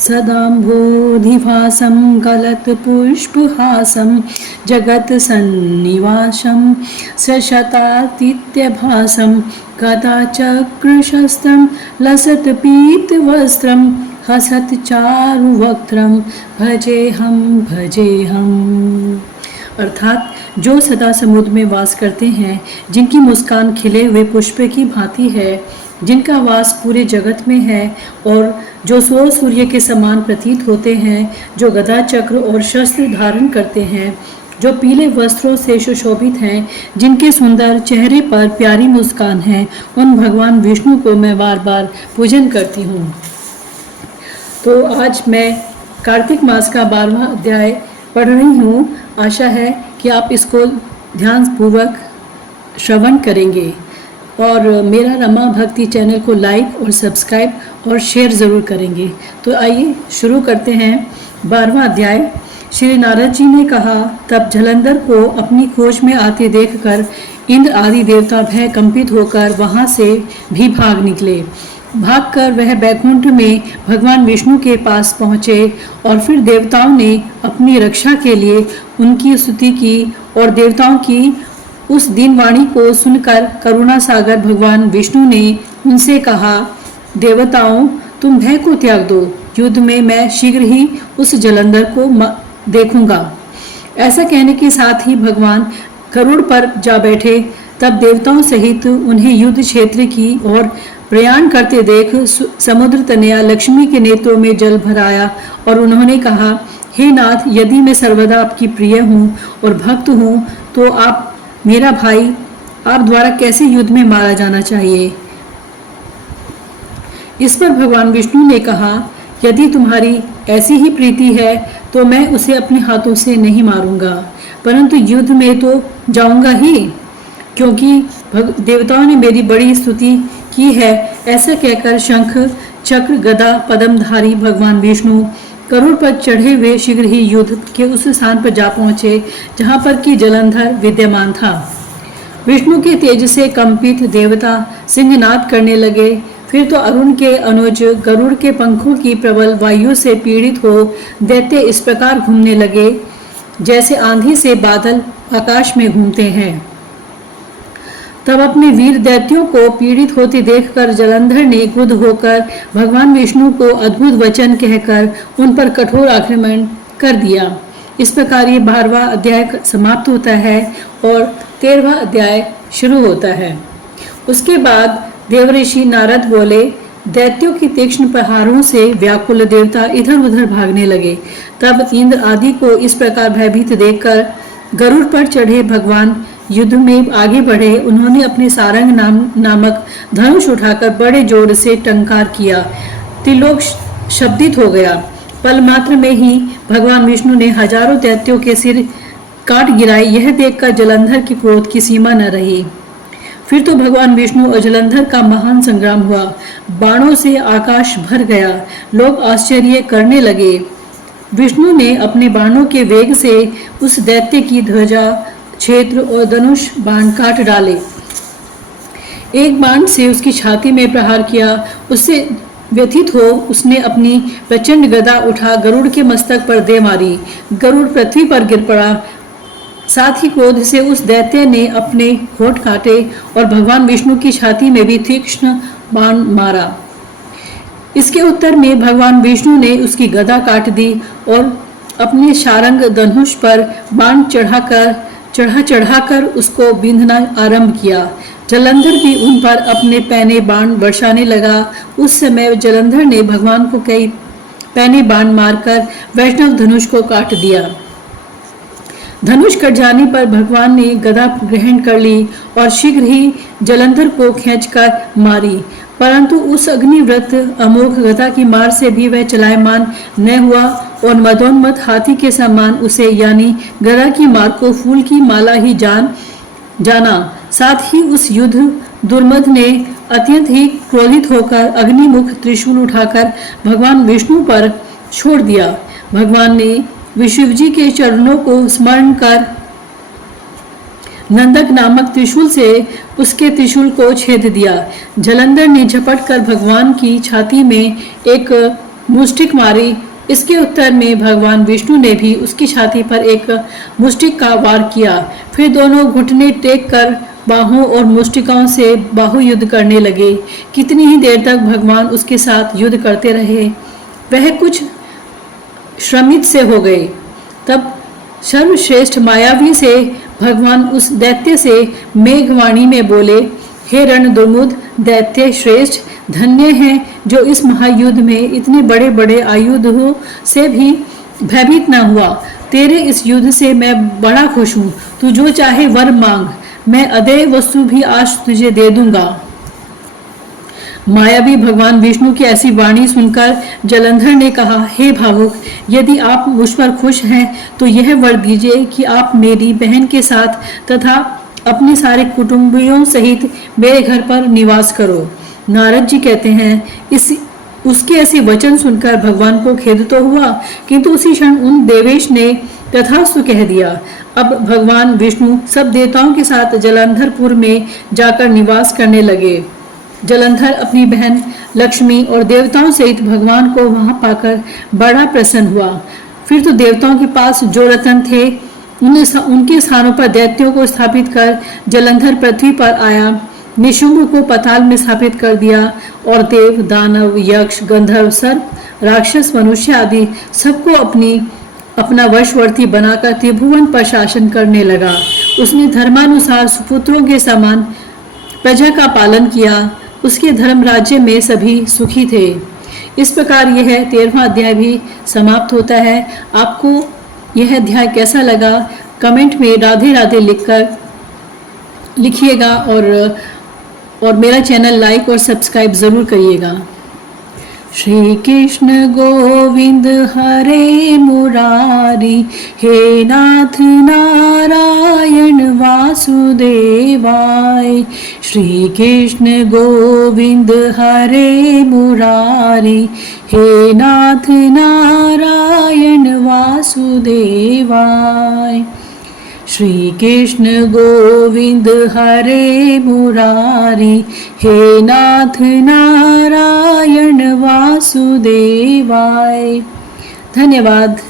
सदाम्भोधिभासं गलत्पुष्पहासं जगत्सन्निवासं सशतातिथ्यभासं गदाचक्रशस्त्रं लसत्पीतवस्त्रं हसत्चारुवक्त्रं भजेऽहं। अर्थात जो सदा समुद्र में वास करते हैं, जिनकी मुस्कान खिले हुए पुष्प की भांति है, जिनका वास पूरे जगत में है और जो सौर सूर्य के समान प्रतीत होते हैं, जो गदा चक्र और शस्त्र धारण करते हैं, जो पीले वस्त्रों से सुशोभित हैं, जिनके सुंदर चेहरे पर प्यारी मुस्कान है, उन भगवान विष्णु को मैं बार बार पूजन करती हूँ। तो आज मैं कार्तिक मास का 12वां अध्याय पढ़ रही हूँ। आशा है कि आप इसको ध्यानपूर्वक श्रवण करेंगे और मेरा रमा भक्ति चैनल को लाइक और सब्सक्राइब और शेयर ज़रूर करेंगे। तो आइए शुरू करते हैं 12वां अध्याय। श्री नारद जी ने कहा, तब जलंधर को अपनी खोज में आते देखकर इंद्र आदि देवता भय कंपित होकर वहां से भी भाग निकले। भागकर वह बैकुंठ में भगवान विष्णु के पास पहुँचे और फिर देवताओं ने अपनी रक्षा के लिए उनकी स्तुति की और देवताओं की उस दीनवाणी को सुनकर करुणा सागर भगवान विष्णु ने उनसे कहा, देवताओं, तुम भय को त्याग दो, युद्ध में मैं शीघ्र ही उस जलंधर को देखूंगा। ऐसा कहने के साथ ही भगवान गरुड़ पर जा बैठे। तब देवताओं सहित उन्हें युद्ध क्षेत्र की ओर प्रयाण करते देख समुद्र तनया लक्ष्मी के नेत्रों में जल भर आया और उन्होंने कहा, हे नाथ, यदि मैं सर्वदा आपकी प्रिय हूँ और भक्त हूँ, तो आप मेरा भाई आप द्वारा कैसे युद्ध में मारा जाना चाहिए। इस पर भगवान विष्णु ने कहा, यदि तुम्हारी ऐसी ही प्रीति है तो मैं उसे अपने हाथों से नहीं मारूंगा, परंतु युद्ध में तो जाऊंगा ही, क्योंकि देवताओं ने मेरी बड़ी स्तुति की है। ऐसा कहकर शंख चक्र गदा पद्मधारी भगवान विष्णु गरुड़ पर चढ़े हुए शीघ्र ही युद्ध के उस स्थान पर जा पहुंचे जहां पर कि जलंधर विद्यमान था। विष्णु के तेज से कंपित देवता सिंहनाद करने लगे। फिर तो अरुण के अनुज गरुड़ के पंखों की प्रबल वायु से पीड़ित हो दैत्य इस प्रकार घूमने लगे जैसे आंधी से बादल आकाश में घूमते हैं। तब अपने वीर दैत्यों को पीड़ित होते देखकर जलंधर ने क्रुद्ध होकर भगवान विष्णु को अद्भुत वचन कहकर उन पर कठोर आक्रमण कर दिया। इस प्रकार ये 12वां अध्याय समाप्त होता है और 13वां अध्याय शुरू होता है। उसके बाद देवऋषि नारद बोले, दैत्यों की तीक्ष्ण प्रहारों से व्याकुल देवता इधर उधर भागने लगे। तब इंद्र आदि को इस प्रकार भयभीत देखकर गरुड़ पर चढ़े भगवान युद्ध में आगे बढ़े। उन्होंने अपने सारंग नामक धनुष उठाकर बड़े जोर से टंकार किया। त्रिलोक शब्दित हो गया। पल मात्र में ही भगवान विष्णु ने हजारों दैत्यों के सिर काट गिराए। यह देखकर जलंधर की क्रोध की सीमा न रही। फिर तो भगवान विष्णु और जलंधर का महान संग्राम हुआ। बाणों से आकाश भर गया। लोग आश्चर्य करने लगे। विष्णु ने अपने बाणों के वेग से उस दैत्य की ध्वजा, क्षेत्र और धनुष बाण काट डाले। एक बाण से उसकी छाती में प्रहार किया। उससे व्यथित हो उसने अपनी प्रचंड गदा उठा गरुड़ के मस्तक पर दे मारी। गरुड़ पृथ्वी पर गिर पड़ा। साथ ही क्रोध से उस दैत्य ने अपने होठ काटे और भगवान विष्णु की छाती में भी तीक्ष्ण बाण मारा। इसके उत्तर में भगवान विष्णु ने उसकी गदा काट दी और अपने शारंग धनुष पर बाण चढ़ाकर उसको बिंधना आरंभ किया। जलंधर भी उन पर अपने पैने बाण बरसाने लगा। उस समय जलंधर ने भगवान को कई पैने बाण मारकर वैष्णव धनुष को काट दिया। धनुष कट जाने पर भगवान ने गदा ग्रहण कर ली और शीघ्र ही जलंधर को खींचकर मारी, परंतु उस अग्निव्रत अमोघ गदा की मार से भी वह चलायमान न हुआ और मदोन्मत्त हाथी के समान उसे यानी गदा की मार को फूल की माला ही जाना। साथ ही उस युद्ध दुर्मद ने अत्यंत ही क्रोधित होकर अग्निमुख त्रिशूल उठाकर भगवान विष्णु पर छोड़ दिया। भगवान ने विष्णु जी के चरणों को स्मरण कर नंदक नामक त्रिशूल से उसके त्रिशूल को छेद दिया। जलंधर ने झपट कर भगवान की छाती में एक मुष्टिक मारी। इसके उत्तर में भगवान विष्णु ने भी उसकी छाती पर एक मुष्टिक का वार किया। फिर दोनों घुटने टेक कर बाहों और मुष्टिकाओं से बाहु युद्ध करने लगे। कितनी ही देर तक भगवान उसके साथ युद्ध करते रहे। वह कुछ श्रमित से हो गए। तब सर्वश्रेष्ठ मायावी से भगवान उस दैत्य से मेघवाणी में बोले, हे रण दुर्मुद दैत्य श्रेष्ठ, धन्य है जो इस महायुद्ध में इतने बड़े बड़े आयुधों से भी भयभीत न हुआ। तेरे इस युद्ध से मैं बड़ा खुश हूँ। तू जो चाहे वर मांग, मैं अदेय वस्तु भी आज तुझे दे दूंगा। मायावी भगवान विष्णु की ऐसी वाणी सुनकर जलंधर ने कहा, हे भावुक, यदि आप मुझ पर खुश हैं तो यह वर दीजिए कि आप मेरी बहन के साथ तथा अपने सारे कुटुंबियों सहित मेरे घर पर निवास करो। नारद जी कहते हैं, उसके ऐसे वचन सुनकर भगवान को खेद तो हुआ, किंतु उसी क्षण उन देवेश ने तथास्तु कह दिया। अब भगवान विष्णु सब देवताओं के साथ जलंधरपुर में जाकर निवास करने लगे। जलंधर अपनी बहन लक्ष्मी और देवताओं सहित भगवान को वहां पाकर बड़ा प्रसन्न हुआ। फिर तो देवताओं के पास जो रत्न थे उनके स्थानों पर दैत्यों को स्थापित कर जलंधर पृथ्वी पर आया। निशुंभ को पताल में स्थापित कर दिया और देव, दानव, यक्ष, गंधर्व, सर्प, राक्षस, मनुष्य आदि सबको अपना वशवर्ती बनाकर त्रिभुवन पर शासन करने लगा। उसने धर्मानुसार सुपुत्रों के समान प्रजा का पालन किया। उसके धर्म राज्य में सभी सुखी थे। इस प्रकार यह 13वां अध्याय भी समाप्त होता है। आपको यह अध्याय कैसा लगा कमेंट में राधे राधे लिखिएगा और मेरा चैनल लाइक और सब्सक्राइब जरूर करिएगा। श्री कृष्ण गोविंद हरे मुरारी, हे नाथ नारायण वासुदेवाय। श्री कृष्ण गोविंद हरे मुरारी, हे नाथ नारायण वासुदेवाय। श्री कृष्ण गोविंद हरे मुरारी, हे नाथ नारायण वासुदेवाय। धन्यवाद।